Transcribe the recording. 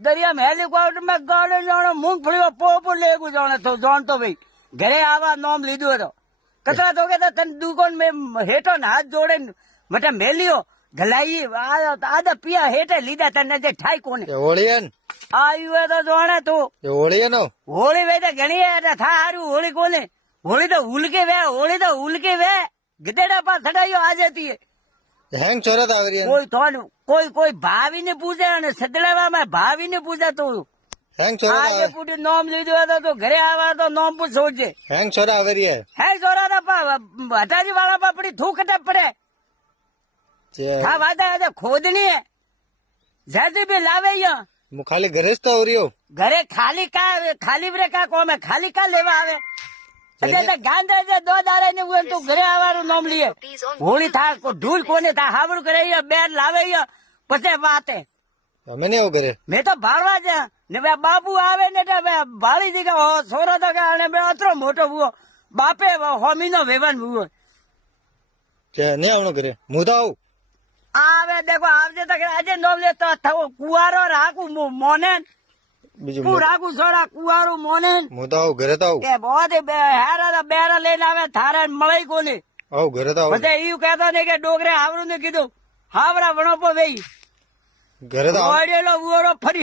દરિયા में हेलीकॉप्टर में गाड़े जाने मूंगफली पोपो लेगु जाने तो जान तो भाई घरे आवा नाम लीधो तो कचरा तो के तन दुकान में हेठो न हाथ जोड़े मटे मेलियो गलाई आयो तो आधा पिया हेठे लीधा तने जे ठाई कोने હોળીયન आयु है तो जाने तो હોળીયનો होली वे तो घणी है था हारू होली कोने होली तो उल के वे गदेड़ा पर सड़ायो आ जाती है હેંગ ચોરત આવરિયન कोई थोड़ कोई भाभी ने पूछे અને સદડાવા में भाभी ने पूछा तो હેંગ ચોરત आगे पूरी नाम लीधो હતો तो घरे आवा तो नाम पूछ सोचे હેંગ ચોરા આવરિયે है जोरा ना पा हटारी वाला पापड़ी थूक टप पड़े था वादा है खोदनी है जैसे भी लावे यहाँ હું ખાલી ઘરે જ તો આવર્યો घरे खाली ब्रे का कौम है खाली का लेवा आवे अरे तो गांधे जे दो दारे ने वो तू घरे आवारू नाम लिए होली था को धूल कोने था हावरू करे बेर लावे पछे वाते અમે ને આવું ઘરે मैं तो भाड़वा जा ने वे बाबू आवे ने तो वे भाड़ी दी का छोरो तो के ने बे अतरो मोटो हुओ बापे होमी नो वेवन हुओ ને આવણો ઘરે હું તો આવું आवे देखो आवजे तक आजे नाम ले तो थो कुवारो राखू मोने બીજું कु राखू छोरा कुवारो मोने હું તો આવું ઘરે તો આવું के बहुत हेरा बेरा लेने आवे थारे मळई कोनी આવું ઘરે તો આવું પછી એવું કહેતો ને કે ડોગરે હાવરું ને કીધું હાવરા વણોપો વેઈ ઘરે તો આવું ઓડેલો ઉરો ફરી